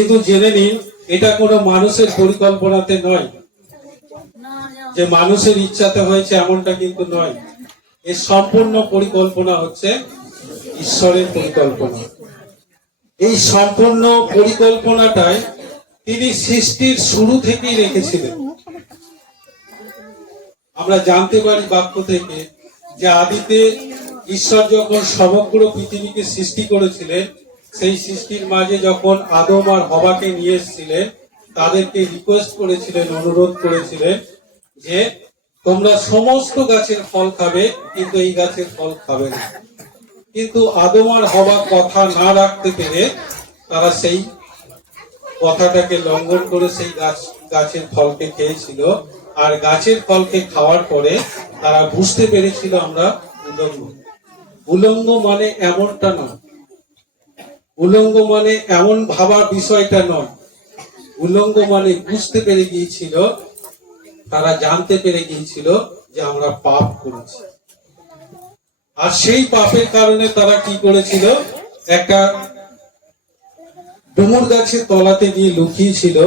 কিন্তু জেনে নিন, এটা কোনো মানুষের পরিকল্পনাতে নয়। যে মানুষের ইচ্ছাতে হয়েছে এমনটা কিন্তু নয়। এর সম্পূর্ণ পরিকল্পনা হচ্ছে ঈশ্বরের পরিকল্পনা। এই সম্পূর্ণ পরিকল্পনাটাই তিনি সৃষ্টির শুরু থেকেই রেখেছিলেন। আমরা জানতে পারি বাক্য থেকে যে আদিতে ঈশ্বর যখন সমগ্র পৃথিবীকে সৃষ্টি করেছিলেন সেই সৃষ্টির মাঝে যখন আদম আর হবাকে নিয়ে এসেছিলেন, তাদেরকে রিকোয়েস্ট করেছিলেন, অনুরোধ করেছিলেন যে তোমরা সমস্ত গাছের ফল খাবে, কিন্তু এই গাছের ফল খাবে না। কিন্তু আদম আর হবা কথা না রাখতে পেরে তারা সেই কথাটাকে লঙ্ঘন করে সেই গাছ, গাছের ফলকে খেয়েছিল। আর গাছের ফলকে খাওয়ার পরে তারা বুঝতে পেরেছিল আমরা উলঙ্গ। উলঙ্গ মানে এমনটা নয়। উলঙ্গ মানে এমন ভাবার বিষয়টা নয়। উলঙ্গ মানে বুঝতে পেরে গিয়েছিল, তারা জানতে পেরে গিয়েছিল যে আমরা পাপ করেছি। আর সেই পাপের কারণে তারা কি করেছিল? একটা ডুমুর গাছের তলাতে গিয়ে লুকিয়েছিল।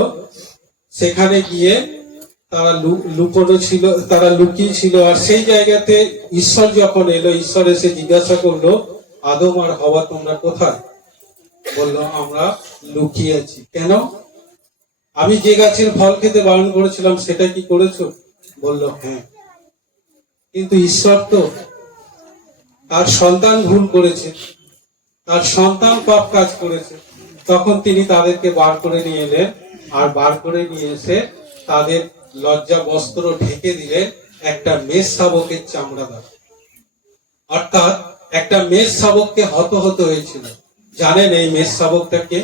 সেখানে গিয়ে তারা লুকোনো ছিল, তারা লুকিয়েছিল। আর সেই জায়গাতে ঈশ্বর যখন এলো, ঈশ্বর এসে জিজ্ঞাসা করল, আদম আর হওয়া তোমরা কোথায়? বলল আমরা লুকিয়ে আছি। কেন? আমি যে গাছের ফল খেতে বারণ করেছিলাম, সেটা কি করেছ? বলল হ্যাঁ। কিন্তু ঈশ্বর তো তার সন্তান ভুল করেছে। তার সন্তান পাপ কাজ করেছে। তখন তিনি তাদেরকে বার করে নিয়ে এলেন। আর বার করে নিয়ে এসে তাদের লজ্জা বস্ত্র ঢেকে দিলেন একটা মেষ শাবকের চামড়া দ্বারা অর্থাৎ একটা মেষ শাবককে হত হয়েছিল। জানেন এই মেষ শাবকটাকে?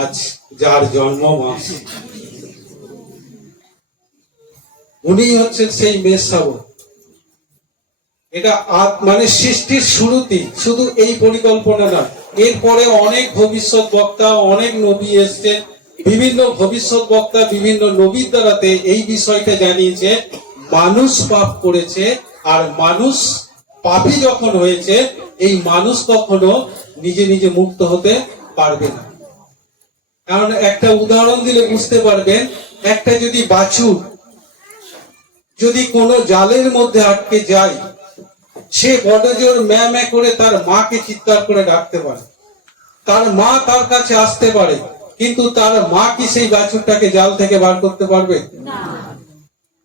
আজ যার জন্ম মাস উনি হচ্ছেন সেই মেষ শাবক। এটা মানে সৃষ্টির শুরুতেই, শুধু এই পরিকল্পনা না এরপরে অনেক ভবিষ্যৎ বক্তা, অনেক নবী এসছেন, বিভিন্ন ভবিষ্যৎ বক্তা, বিভিন্ন নবীর দ্বারাতে এই বিষয়টা জানিয়েছে, মানুষ পাপ করেছে আর মানুষ পাপী যখন হয়েছে এই মানুষ কখনো নিজে নিজে মুক্ত হতে পারবে না। কারণ একটা উদাহরণ দিলে বুঝতে পারবেন একটা যদি বাছুর যদি কোনো জালের মধ্যে আটকে যায় সে বড় জোর ম্যা ম্যা করে তার মাকে চিৎকার করে ডাকতে পারে। তার মা তার কাছে আসতে পারে কিন্তু তার মা কি সেই বাছুরটাকে জাল থেকে বার করতে পারবে?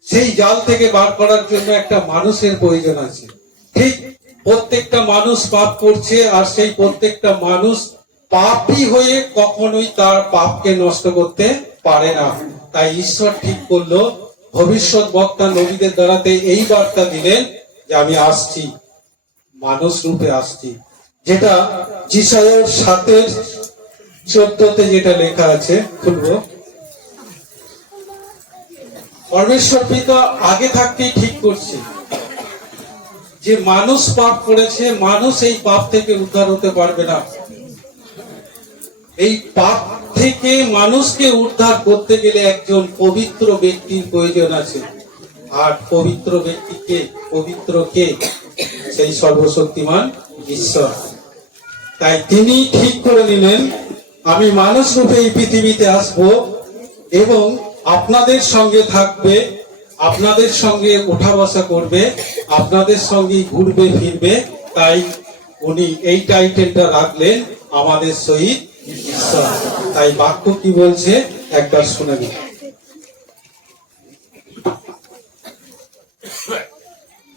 সেই জাল থেকে বার করার জন্য একটা মানুষের প্রয়োজন আছে। ঠিক প্রত্যেকটা মানুষ পাপ করছে আর সেই প্রত্যেকটা মানুষ পাপই হয়ে কখনোই তার পাপকে নষ্ট করতে পারে না। তাই ঈশ্বর ঠিক করল, ভবিষ্যৎ বক্তা নবীদের দ্বারাতে এই বার্তা দিলেন যে আমি আসছি, মানুষ রূপে আসছি। যেটা যিশায়ের সাতের চোদ্দতে যেটা লেখা আছে, খুলবো। পরমেশ্বর পিতা আগে থাকতেই ঠিক করছে। যে মানুষ পাপ করেছে, মানুষ এই পাপ থেকে উদ্ধার হতে পারবে না। এই পাপ থেকে মানুষকে উদ্ধার করতে গেলে একজন পবিত্র ব্যক্তির প্রয়োজন আছে। আর পবিত্র ব্যক্তিকে পবিত্র কে? সেই সর্বশক্তিমান ঈশ্বর। তাই তিনি ঠিক করে নিলেন, আমি মানুষ রূপে এই পৃথিবীতে আসব এবং আপনাদের সঙ্গে থাকবে আপনাদের সঙ্গে ওঠা বসা করবে আপনাদের সঙ্গে ঘুরবে ফিরবে। তাই উনি এই টাইটেলটা রাখলেন আমাদের সহিত ঈশ্বর। তাই বাক্য কি বলছে? একবার শুনে নিন।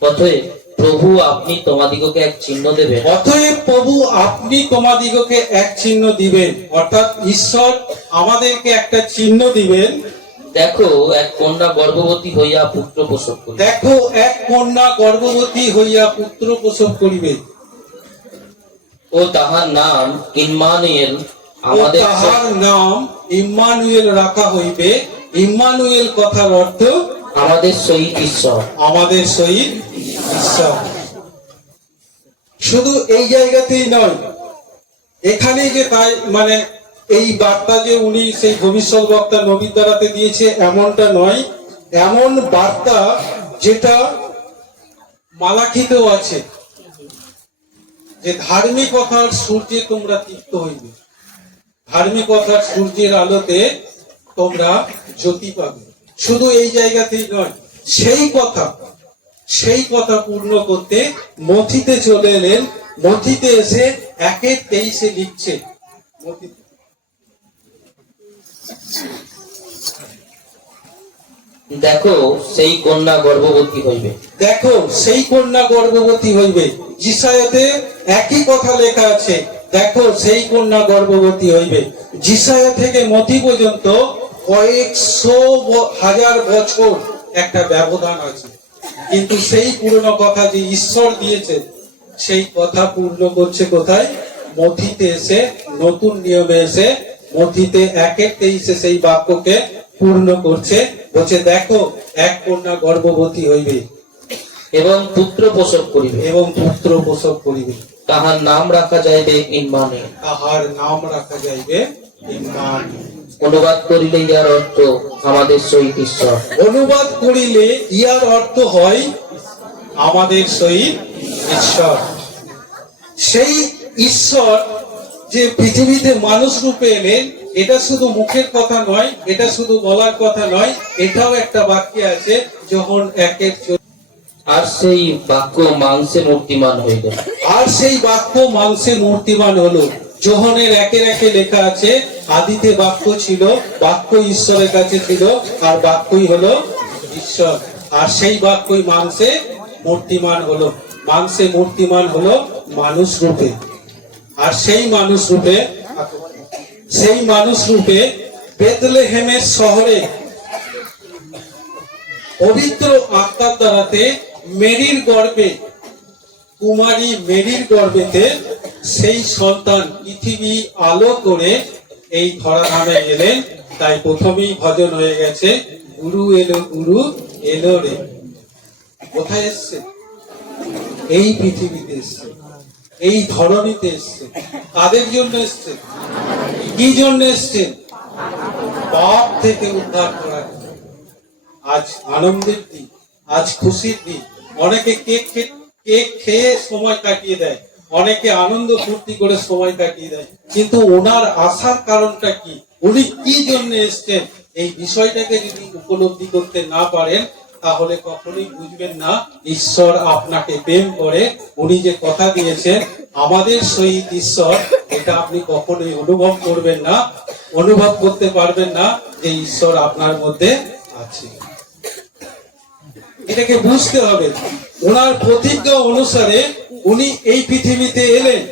অতএব প্রভু আপনি তোমাদিগকে এক চিহ্ন দেবেন। অতএব প্রভু আপনি তোমাদিগকে এক চিহ্ন দিবেন। অর্থাৎ ঈশ্বর আমাদেরকে একটা চিহ্ন দিবেন দেখো এক কন্যা গর্ভবতী হইয়া পুত্র প্রসব করিবে। দেখো এক কন্যা গর্ভবতী হইয়া পুত্র প্রসব করিবে। ও তাহার নাম ইম্মানুয়েল আমাদের তাহার নাম ইম্মানুয়েল রাখা হইবে। ইম্মানুয়েল কথার অর্থ আমাদের সহিত ঈশ্বর। আমাদের সহিত ঈশ্বর। শুধু এই জায়গাতেই নয় এখানেই যে তাই মানে এই বার্তা যে উনি সেই ভবিষ্যৎ বক্তা নবীর দ্বারাতে দিয়েছে, এমনটা নয়। এমন বার্তা যেটা মালাখিতেও আছে, যে ধার্মিকতার সূর্যে তোমরা তৃপ্ত হইবে। ধার্মিকতার সূর্যের আলোতে তোমরা জ্যোতি পাবে। শুধু এই জায়গাতেই নয়, সেই কথা সেই কথা পূর্ণ করতে মথিতে চলে এলেন। মথিতে এসে একের তেইশে লিখছে। মথিতে। দেখো সেই কন্যা গর্ভবতী হইবে। দেখো সেই কন্যা গর্ভবতী হইবে। জিসায়াতে একই কথা লেখা আছে। দেখো সেই কন্যা গর্ভবতী হইবে। জিসায়া থেকে মতি পর্যন্ত কয়েকশো হাজার বছর একটা ব্যবধান আছে। কিন্তু সেই পুরনো কথা যে ঈশ্বর দিয়েছে, সেই কথা পূর্ণ করছে কোথায়? মথিতে এসে, নতুন নিয়মে এসে মথিতে একের তেইশে সেই বাক্যকে পূর্ণ করছে বলছে দেখো এক কন্যা গর্ভবতী হইবে এবং পুত্র প্রসব করিবে। এবং পুত্র প্রসব করিবে। তাহার নাম রাখা যাইবে ইম্মানে। তাহার নাম রাখা যাইবে ইম্মান। অনুবাদ করিলে ইহার অর্থ আমাদের সহিত ঈশ্বর। অনুবাদ করিলে ইহার অর্থ হয় আমাদের সহিত ঈশ্বর। সেই ঈশ্বর যে পৃথিবীতে মানুষ রূপে এলেন এটা শুধু মুখের কথা নয় এটা শুধু বলার কথা নয় এটাও একটা বাক্য আছে যখন একের আর সেই বাক্য মাংসে মূর্তিমান হইল আর সেই বাক্য মাংসে মূর্তিমান হলো। যোহনের একের একে লেখা আছে আদিতে বাক্য ছিল বাক্য ঈশ্বরের কাছে ছিল আর বাক্যই হলো ঈশ্বর। আর সেই বাক্যই মাংসে মূর্তিমান হলো। মাংসে মূর্তিমান হলো মানুষ রূপে। আর সেই মানুষ রূপে, সেই মানুষ রূপে বেতলেহেমের শহরে পবিত্র আত্মার দ্বারাতে মেরির গর্ভে কুমারী মেরির গর্ভেতে সেই সন্তান পৃথিবী আলো করে এই ধরাধামে এলেন তাই প্রথমেই ভজন হয়ে গেছে, গুরু এলো গুরু এলো রে। কোথায় এসছে? এই পৃথিবীতে এসছে। এই ধরনীতে এসছে কাদের জন্য এসছে কি জন্য এসছে পাপ থেকে উদ্ধার করার। আজ আনন্দের দিন, আজ খুশির দিন। অনেকে কেক কেক খেয়ে সময় কাটিয়ে দেয়। অনেকে আনন্দ ফুর্তি করে সময় কাটিয়ে দেয়। কিন্তু ওনার আসার কারণটা কি? উনি কি জন্য এসছেন? এই বিষয়টাকে যদি উপলব্ধি করতে না পারেন তাহলে কখনোই বুঝবেন না, ঈশ্বর আপনাকে প্রেম করে, উনি যে কথা দিয়েছেন, আমাদের সহিত ঈশ্বর, এটা আপনি কখনোই অনুভব করবেন না, অনুভব করতে পারবেন না যে ঈশ্বর আপনার মধ্যে আছে। এটাকে বুঝতে হবে। ওনার প্রতিজ্ঞা অনুসারে উনি এই পৃথিবীতে এলেন।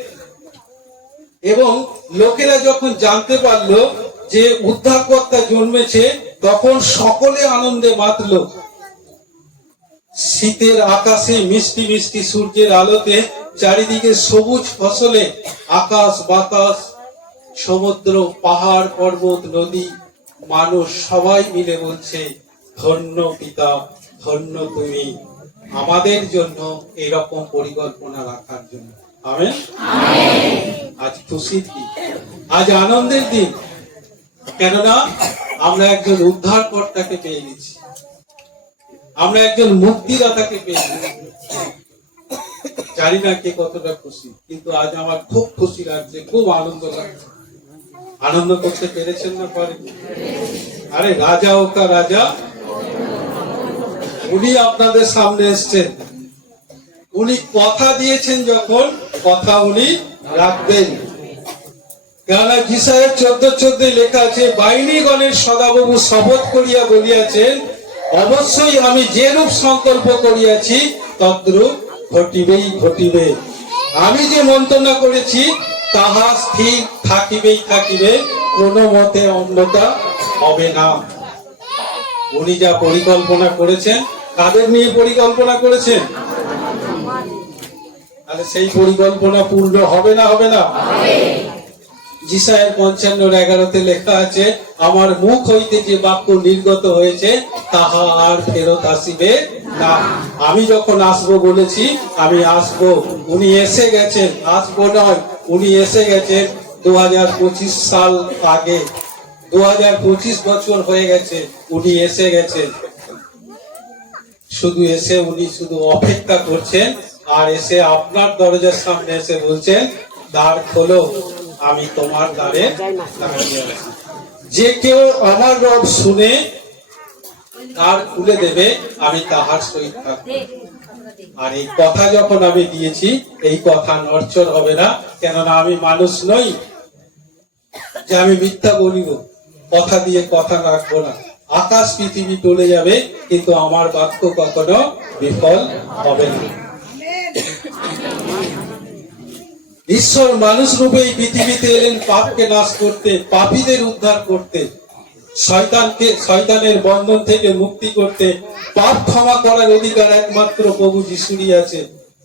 এবং লোকেরা যখন জানতে পারল যে উদ্ধারকর্তা জন্মেছে, তখন সকলে আনন্দে মাতল শীতের আকাশে মিষ্টি মিষ্টি সূর্যের আলোতে চারিদিকে সবুজ ফসলে আকাশ বাতাস সমুদ্র পাহাড় পর্বত নদী মানুষ সবাই মিলে বলছে ধন্য পিতা ধন্য তুমি আমাদের জন্য এরকম পরিকল্পনা রাখার জন্য। আমেন? আজ খুশির দিন। আজ আনন্দের দিন। কেননা আমরা একজন উদ্ধারকর্তাকে পেয়ে গেছি। আমরা একজন মুক্তিদাতাকে পেয়ে গেছি জানি না কে কতটা খুশি, কিন্তু আজ আমার খুব খুশি লাগছে, খুব আনন্দ লাগছে। আনন্দ করতে পেরেছেন না পারেন আরে রাজা ওকা রাজা। উনি আপনাদের সামনে এসছেন। উনি কথা দিয়েছেন যখন, কথা উনি রাখবেন। কেননা গীসায়ের চোদ্দ চোদ্দ লেখা আছে বাইনীগণের সদাবাবু শপথ করিয়া বলিয়াছেন অবশ্যই আমি যে রূপ সংকল্প করিয়াছি, তদ্রূপ ঘটিবেই ঘটিবে। আমি যে মন্ত্রণা করেছি, তাহা স্থির থাকিবেই থাকিবে, কোনো মতে অন্যতা হবে না। উনি যা পরিকল্পনা করেছেন, কাদের নিয়ে পরিকল্পনা করেছেন? তাহলে সেই পরিকল্পনা পূর্ণ হবে না হবে না? জিসায়ের পঞ্চান্নর এগারোতে লেখা আছে, আমার মুখ হইতে যে বাক্য নির্গত হয়েছে, তাহা আর ফেরত আসিবে না। আমি যখন আসব বলেছি, আমি আসব। উনি এসে গেছেন। আসব নয়, উনি এসে গেছেন দু হাজার পঁচিশ সাল আগে। দু পঁচিশ বছর হয়ে গেছে, উনি এসে গেছেন। শুধু এসে উনি শুধু অপেক্ষা করছেন, আর এসে আপনার দরজার সামনে এসে বলছেন, দ্বার খোলো। আমি তোমার দ্বারে যে কেউ আমার রব শুনে তার খুলে দেবে আমি তাহার সহিত থাকব। আর এই কথা যখন আমি দিয়েছি এই কথা নড়চড় হবে না কেননা আমি মানুষ নই। যে আমি মিথ্যা বলিব কথা দিয়ে কথা রাখব না। আকাশ পৃথিবী চলে যাবে কিন্তু আমার বাক্য কখনো বিফল হবে না। ঈশ্বর মানুষ রূপে এই পৃথিবীতে এলেন পাপকে নাশ করতে, পাপীদের উদ্ধার করতে, শয়তানকে, শয়তানের বন্ধন থেকে মুক্তি করতে, পাপ ক্ষমা করার অধিকার একমাত্র প্রভু যিশুরই আছে।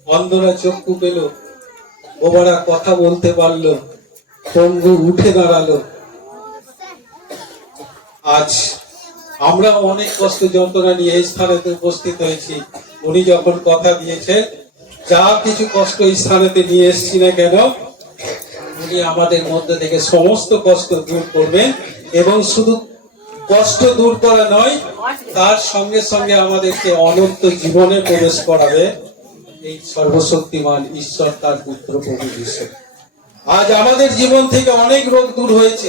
অন্ধরা চক্ষু পেল, ওবারা কথা বলতে পারল, পঙ্গু উঠে দাঁড়াল। আজ আমরা অনেক কষ্ট যন্ত্রণা নিয়ে এই স্থানেতে উপস্থিত হয়েছি। উনি যখন কথা দিয়েছেন যা কিছু কষ্ট এই স্থানেতে নিয়ে এসছি না কেন, উনি আমাদের মধ্যে থেকে সমস্ত কষ্ট দূর করবেন এবং শুধু কষ্ট দূর করা নয়, তার সঙ্গে সঙ্গে আমাদেরকে অনন্ত জীবনে প্রবেশ করাবে। এই সর্বশক্তিমান ঈশ্বর, তার পুত্র প্রভু যীশু। আজ আমাদের জীবন থেকে অনেক রোগ দূর হয়েছে।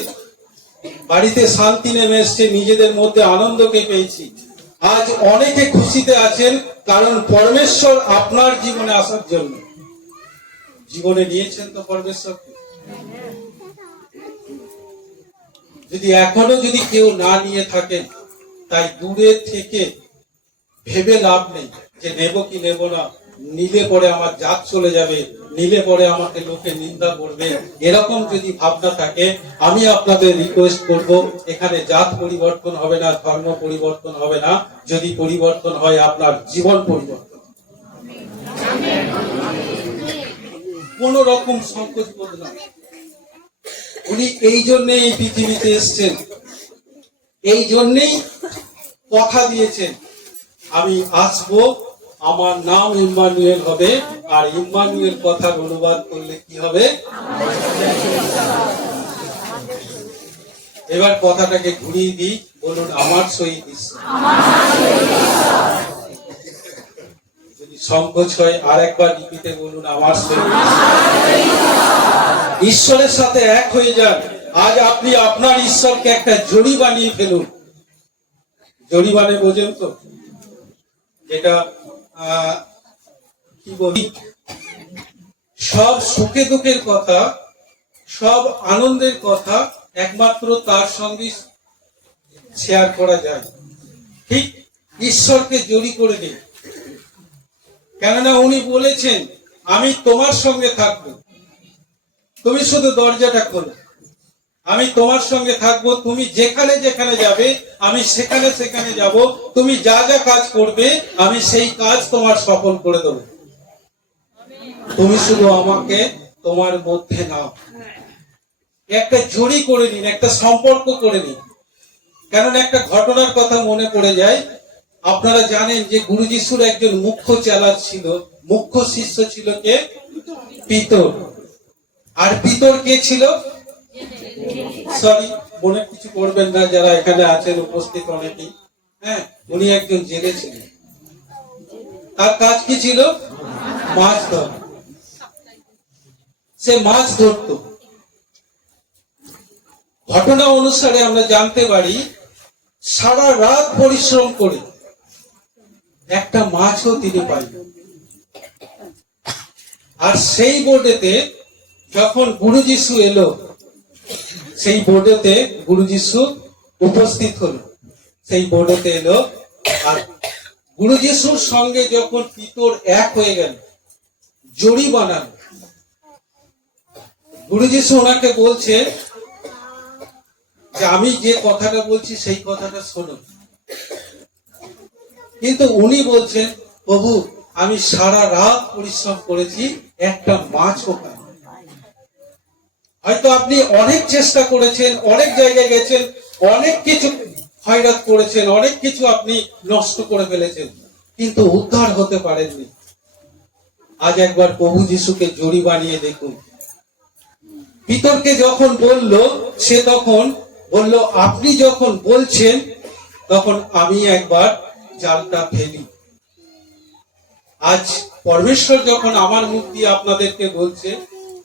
বাড়িতে শান্তি নেমে এসছে, নিজেদের মধ্যে আনন্দকে পেয়েছি। আজ অনেকে খুশিতে আছেন কারণ পরমেশ্বর আপনার জীবনে আসার জন্য। জীবনে নিয়েছেন তো পরমেশ্বরকে। যদি এখনও যদি কেউ না নিয়ে থাকেন, তাই দূরে থেকে ভেবে লাভ নেই যে নেব কি নেব না, নিলে পরে আমার জাত চলে যাবে। নিলে পরে আমাকে লোকে নিন্দা করবে। এরকম যদি ভাবনা থাকে, আমি আপনাদের রিকোয়েস্ট করব, এখানে জাত পরিবর্তন হবে না, ধর্ম পরিবর্তন হবে না। যদি পরিবর্তন হয়, আপনার জীবন পরিবর্তন কোন রকম সংকোচ বোধ না। উনি এই জন্য এই পৃথিবীতে এসছেন। এই জন্যেই কথা দিয়েছেন। আমি আসব আমার নাম ইম্মানুয়েল হবে, আর ইম্মানুয়েল কথার অনুবাদ করলে কি হবে? এবার কথাটাকে ঘুরিয়ে দিই, বলুন, আমার সহিত যদি সংকোচ হয় আর একবার লিপিতে বলুন, আমার সহিত ঈশ্বরের সাথে এক হয়ে যান। আজ আপনি আপনার ঈশ্বরকে একটা জড়ি বানিয়ে ফেলুন। জড়ি মানে বোঝেন তো? যেটা সব সুখে দুঃখের কথা, সব আনন্দের কথা একমাত্র তার সঙ্গে শেয়ার করা যায়। ঠিক ঈশ্বরকে জড়ি করে দিন কেননা উনি বলেছেন, আমি তোমার সঙ্গে থাকব। তুমি শুধু দরজাটা খোলো। আমি তোমার সঙ্গে থাকব, তুমি যেখানে যেখানে যাবে, আমি সেখানে সেখানে যাব, তুমি যা যা কাজ করবে, আমি সেই কাজ তোমার সফল করে দেবো। তুমি শুধু আমাকে তোমার মধ্যে নাও। একটা জড়ি করে নিন, একটা সম্পর্ক করে নিন। কারণ একটা ঘটনার কথা মনে পড়ে যায়, আপনারা জানেন যে গুরু যিশুর একজন মুখ্য চালাক ছিল, মুখ্য শিষ্য ছিল কে? পিতর। আর পিতর কে ছিল? সরি, মনে কিছু করবেন না, যারা এখানে আছেন, উপস্থিত হ্যাঁ উনি একজন জেলে ছিলেন। তার কাজ কি ছিল? মাছ সে মাছ ধরতো। ঘটনা অনুসারে আমরা জানতে পারি, সারা রাত পরিশ্রম করে একটা মাছও তিনি পাইল আর সেই বোর্ডেতে যখন গুরু যিশু এলো সেই বোর্ডেতে গুরু যিশু উপস্থিত হলো। সেই বোর্ডেতে এলো আর গুরু যিশুর সঙ্গে যখন পিতর এক হয়ে গেল, জড়ি বানালো। গুরু যিশু ওনাকে বলছে যে, আমি যে কথাটা বলছি সেই কথাটা শোনো। কিন্তু উনি বলছেন, প্রভু, আমি সারা রাত পরিশ্রম করেছি একটা মাছ পাই হয়তো আপনি অনেক চেষ্টা করেছেন, অনেক জায়গায় গেছেন, অনেক কিছু খয়রাত করেছেন, অনেক কিছু আপনি নষ্ট করে ফেলেছেন, কিন্তু উদ্ধার হতে পারেননি। আজ একবার প্রভু যিশুকে জড়ি বানিয়ে দেখুন। পিতরকে যখন বলল, সে তখন বলল, আপনি যখন বলছেন, তখন আমি একবার জালটা ফেলি। আজ পরমেশ্বর যখন আমার দিয়ে আপনাদেরকে বলছে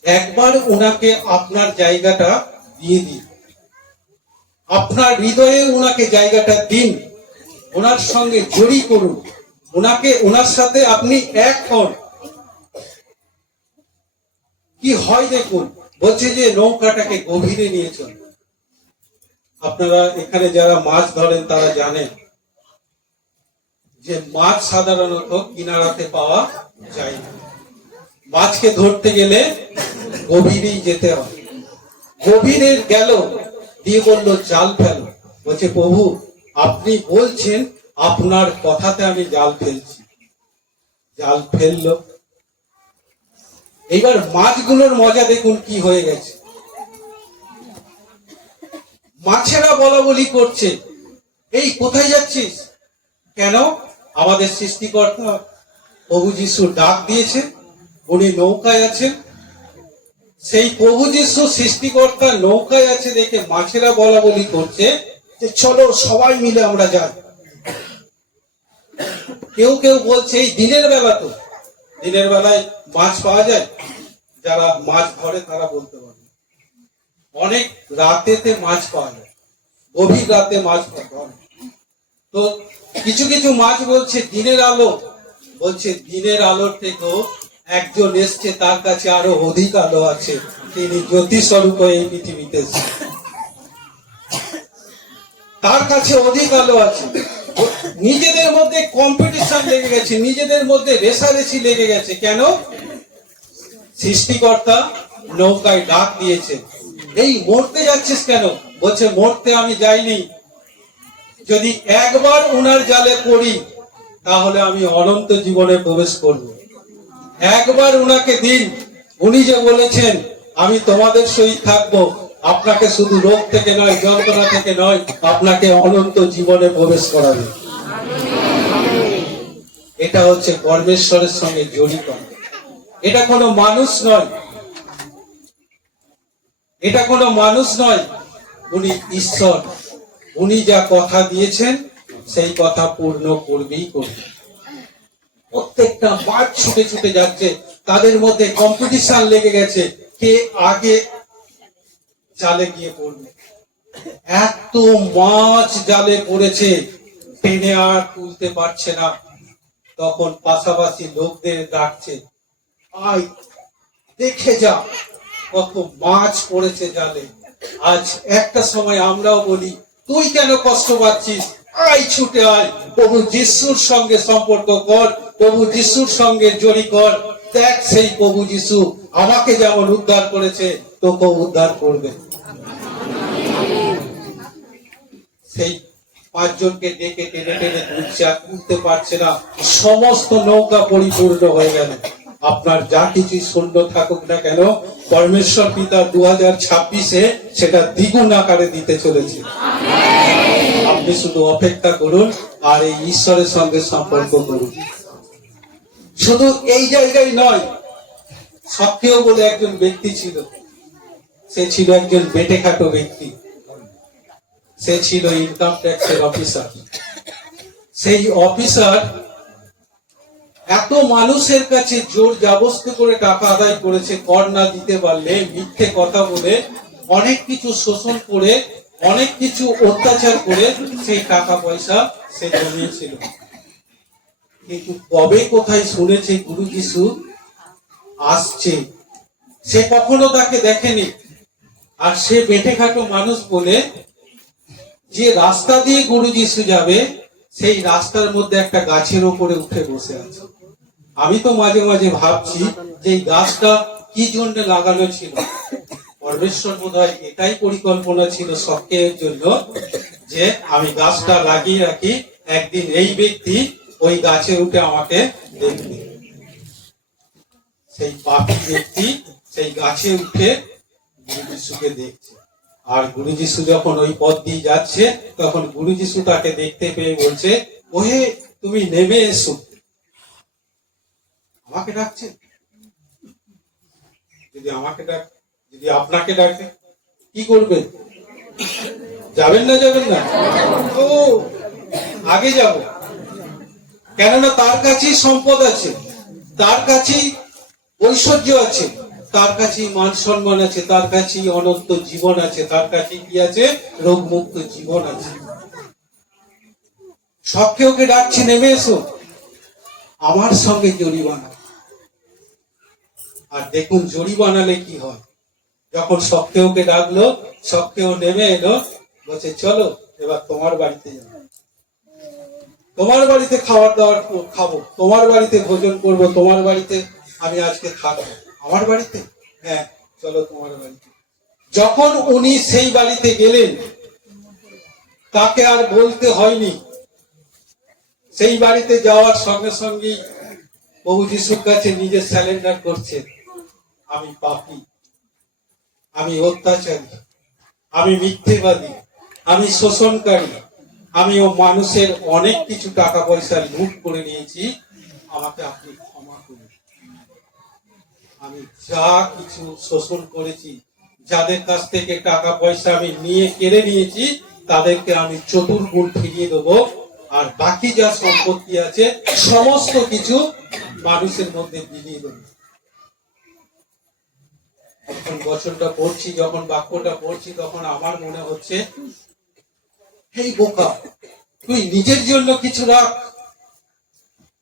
একবার ওনাকে আপনার জায়গাটা দিয়ে দিন। আপনার হৃদয়ে ওনাকে জায়গাটা দিন। ওনার সঙ্গে জড়ি করুন। ওনাকে ওনার সাথে আপনি এক হন। কি হয় দেখুন, বলছে যে নৌকাটাকে গভীরে নিয়ে চল আপনারা এখানে যারা মাছ ধরেন, তারা জানেন যে মাছ সাধারণত কিনারাতে পাওয়া যায় না। মাছকে ধরতে গেলে গভীরেই যেতে হয় গভীরে গেল, দিয়ে বলল, জাল ফেলো। বলছে, প্রভু, আপনি বলছেন, আপনার কথাতে আমি জাল ফেলছি। জাল ফেলল। এইবার মাছগুলোর মজা দেখুন কি হয়ে গেছে। মাছেরা বলা বলি করছে, এই, কোথায় যাচ্ছিস? কেন? আমাদের সৃষ্টিকর্তা প্রভু যিশু ডাক দিয়েছে। উনি নৌকায় আছেন। সেই প্রভু যিশু সৃষ্টিকর্তা নৌকায় আছে দেখে মাছেরা বলা বলি করছে যে চলো সবাই মিলে আমরা যাই। কেউ কেউ বলছে, এই দিনের বেলা তো। দিনের বেলায় মাছ পাওয়া যায়। যারা মাছ ধরে তারা বলতে পারবে অনেক রাতেতে মাছ পাওয়া যায়। গভীর রাতে মাছ পাওয়া তো কিছু কিছু মাছ বলছে, দিনের আলো। বলছে, দিনের আলোর থেকেও একজন এসছে, তার কাছে আরও অধিক আলো আছে। তিনি জ্যোতি স্বরূপ এই পৃথিবীতে তার কাছে অধিক আলো আছে। নিজেদের মধ্যে কম্পিটিশন লেগে গেছে, নিজেদের মধ্যে রেসারেসি লেগে গেছে। কেন? সৃষ্টিকর্তা নৌকায় ডাক দিয়েছে। এই মরতে যাচ্ছিস কেন? বলছে, মরতে আমি যাইনি। যদি একবার উনার জালে পড়ি, তাহলে আমি অনন্ত জীবনে প্রবেশ করব। একবার উনাকে দিন, উনি যে বলেছেন, আমি তোমাদের সহিত থাকব। আপনাকে শুধু রোগ থেকে নয়, যন্ত্রণা থেকে নয়, আপনাকে অনন্ত জীবনে প্রবেশ করাবে। এটা হচ্ছে পরমেশ্বরের সঙ্গে জড়িত। এটা কোনো মানুষ নয়। এটা কোনো মানুষ নয়, উনি ঈশ্বর। উনি যা কথা দিয়েছেন, সেই কথা পূর্ণ করবেই করবে প্রত্যেকটা মাছ ছুটে ছুটে যাচ্ছে। তাদের মধ্যে কম্পিটিশন লেগে গেছে। কে আগে জালে গিয়ে পড়বে? এত মাছ জালে পড়েছে, টেনে আর তুলতে পারছে না। তখন পাশাপাশি লোকদের ডাকছে, আয়, দেখে যা কত মাছ পড়েছে জালে। আজ একটা সময় আমরাও বলি, তুই কেন কষ্ট পাচ্ছিস? আয় ছুটে আয়। প্রভু যিশুর সঙ্গে সম্পর্ক কর, প্রভু যিশুর সঙ্গে জড়ি কর। দেখ সেই প্রভু যিশু আমাকে যেমন উদ্ধার করেছে, তোকেও উদ্ধার করবে। সেই পাঁচজনকে ডেকে টেনে টেনে তুলছে আর তুলতে পারছে না। সমস্ত নৌকা পরিপূর্ণ হয়ে গেল। আপনার যা কিছু শূন্য থাকুক না কেন, পরমেশ্বর পিতা দু হাজার ছাব্বিশে সেটা দ্বিগুণ আকারে দিতে চলেছে। আপনি শুধু অপেক্ষা করুন আর এই ঈশ্বরের সঙ্গে সম্পর্ক করুন। শুধু এই জায়গায় নয়, সক্রিয় বলে একজন ব্যক্তি ছিল। সে ছিল একজন বেটে খাটো ব্যক্তি। সে ছিল ইনকাম ট্যাক্সের অফিসার সেই অফিসার এত মানুষের কাছে জোর জাবস্ত করে টাকা আদায় করেছে, কর না দিতে পারলে, মিথ্যে কথা বলে, অনেক কিছু শোষণ করে অনেক কিছু অত্যাচার করে সেই টাকা পয়সা সে জমিয়েছিল। কিন্তু কবে কোথায় শুনেছে গুরু যিশু? আসছে। সে কখনো তাকে দেখেনি। আর সে বেটে খাটো মানুষ বলে যে রাস্তা দিয়ে গুরু যিশু যাবে, সেই রাস্তার মধ্যে একটা গাছের ওপরে উঠে বসে আছে। আমি তো মাঝে মাঝে ভাবছি যে এই গাছটা কি জন্য লাগানো ছিল? পরমেশ্বর বোধ হয় এটাই পরিকল্পনা ছিল সক্রিয়ের জন্য, যে আমি গাছটা লাগিয়ে রাখি, একদিন এই ব্যক্তি ওই গাছে উঠে আমাকে দেখবে। সেই পাপি ব্যক্তি সেই গাছে উঠে গুরু যিশুকে দেখছে। আর গুরু যখন ওই পথ দিয়ে যাচ্ছে, তখন গুরু তাকে দেখতে পেয়ে বলছে, ওহে, তুমি নেমে এসো। আমাকে ডাকছে? যদি আমাকে ডাক যদি আপনাকে ডাকে, কি করবেন যাবেন না যাবেন না? ও আগে যাব। কেননা তার কাছেই সম্পদ আছে, তার কাছেই ঐশ্বর্য আছে, তার কাছেই মান সম্মান আছে, তার কাছেই অনন্ত জীবন আছে, তার কাছে কি আছে? রোগমুক্ত জীবন আছে। সবকে ওকে ডাকছি, নেমে এসো। আমার সঙ্গে বানাও আর দেখুন জড়ি বানালে কি হয়? যখন সবকেওকে ডাকলো সবকেও নেমে এলো, বলছে, চলো, এবার তোমার বাড়িতে যাব তোমার বাড়িতে খাবার দাবার খাব, তোমার বাড়িতে ভোজন করব, তোমার বাড়িতে আমি আজকে থাকব। আমার বাড়িতে? হ্যাঁ চলো তোমার বাড়িতে। যখন উনি সেই বাড়িতে গেলেন, তাকে আর বলতে হয়নি। সেই বাড়িতে যাওয়ার সঙ্গে সঙ্গেই প্রভু যিশুর কাছে নিজে স্যালেন্ডার করছে আমি পাপী। আমি অত্যাচারী, আমি মিথ্যেবাদী, আমি শোষণকারী আমি ও মানুষের অনেক কিছু টাকা পয়সা লুট করে নিয়েছি, আমাকে আপনি ক্ষমা করুন। আমি যা কিছু শোষণ করেছি, যাদের কাছ থেকে টাকা পয়সা আমি নিয়ে কেড়ে নিয়েছি, তাদেরকে আমি চতুর্গুণ ফিরিয়ে দেবো, আর বাকি যা সম্পত্তি আছে, সমস্ত কিছু মানুষের মধ্যে বিলিয়ে দেবো। যখন বছরটা পড়ছি যখন বাক্যটা পড়ছি তখন আমার মনে হচ্ছে এই বোকা তুই নিজের জন্য কিছু রাখ।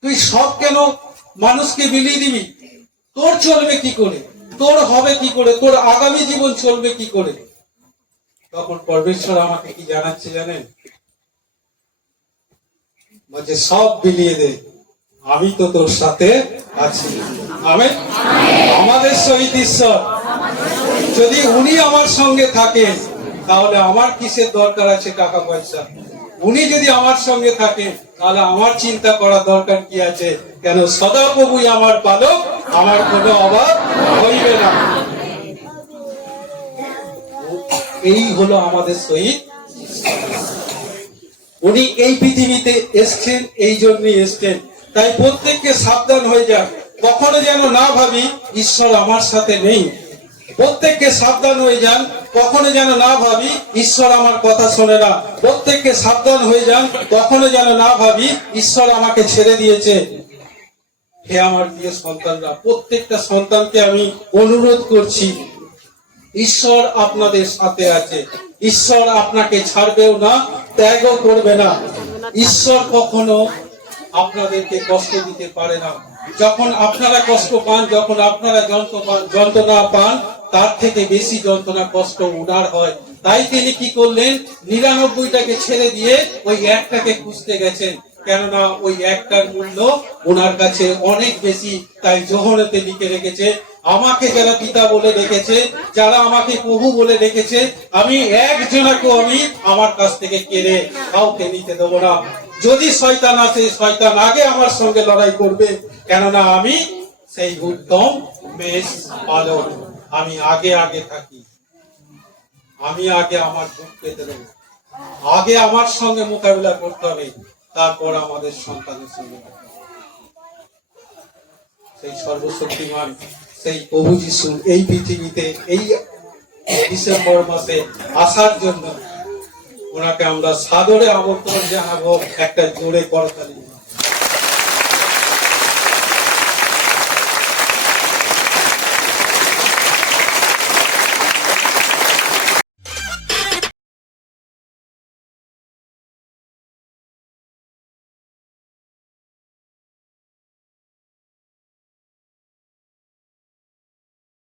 তুই সব কেন মানুষকে বিলিয়ে দিবি? তোর চলবে কি করে? তোর হবে কি করে? তোর আগামী জীবন চলবে কি করে? তখন পরমেশ্বর আমাকে কি জানাচ্ছে জানেন? বলছে সব বিলিয়ে দে। আমি তো তোর সাথে আছি। আমি আমাদের সহিত ঈশ্বর। যদি উনি আমার সঙ্গে থাকেন, তাহলে আমার কিসের দরকার আছে টাকা পয়সা? উনি যদি আমার সঙ্গে থাকেন, তাহলে আমার চিন্তা করার দরকার কি আছে? কেন সদা প্রভুই আমার পালক, আমার কোনো অভাব হইবে না। এই হলো আমাদের সহিত উনি এই পৃথিবীতে এসছেন, এই জন্যই এসছেন। তাই প্রত্যেককে সাবধান হয়ে যান কখনো যেন না ভাবি, ঈশ্বর আমার সাথে নেই। প্রত্যেককে সাবধান হয়ে যান, কখনো যেন না ভাবি, ঈশ্বর আমার কথা শোনে না। প্রত্যেককে সাবধান হয়ে যান, কখনো যেন না ভাবি, ঈশ্বর আমাকে ছেড়ে দিয়েছে। হে আমার প্রিয় সন্তানরা, প্রত্যেকটা সন্তানকে আমি অনুরোধ করছি, ঈশ্বর আপনাদের সাথে আছে। ঈশ্বর আপনাকে ছাড়বেও না, ত্যাগও করবে না। ঈশ্বর কখনো আপনাদেরকে কষ্ট দিতে পারে না। যখন আপনারা কষ্ট পান, যখন আপনারা যন্ত্র পান যন্ত্রণা পান তার থেকে বেশি যন্ত্রণা, কষ্ট উনার হয়। তাই তিনি কি করলেন? নিরানব্বইটাকে ছেড়ে দিয়ে ওই একটাকে খুঁজতে গেছেন। কেননা ওই একটার মূল্য ওনার কাছে অনেক বেশি। তাই জোহরেতে লিখে রেখেছে, আমাকে যারা পিতা বলে রেখেছে যারা আমাকে প্রভু বলে রেখেছে আমি একজনাকেও আমি আমার কাছ থেকে কেড়ে কাউকে নিতে দেবো না। যদি শয়তান আসে, শয়তান আগে আমার সঙ্গে লড়াই করবে। কেননা আমি সেই উত্তম বেশ পালক। আমি আগে আগে থাকি। আমি আগে আমার দুঃখ পেতে দেবো। আগে আমার সঙ্গে মোকাবিলা করতে হবে। তারপর আমাদের সন্তানের সঙ্গে সেই সর্বশক্তিমান, সেই প্রভু যিশুর এই পৃথিবীতে, এই ডিসেম্বর মাসে আসার জন্য ওনাকে আমরা সাদরে আমন্ত্রণ জানাব। একটা জোরে করতালি।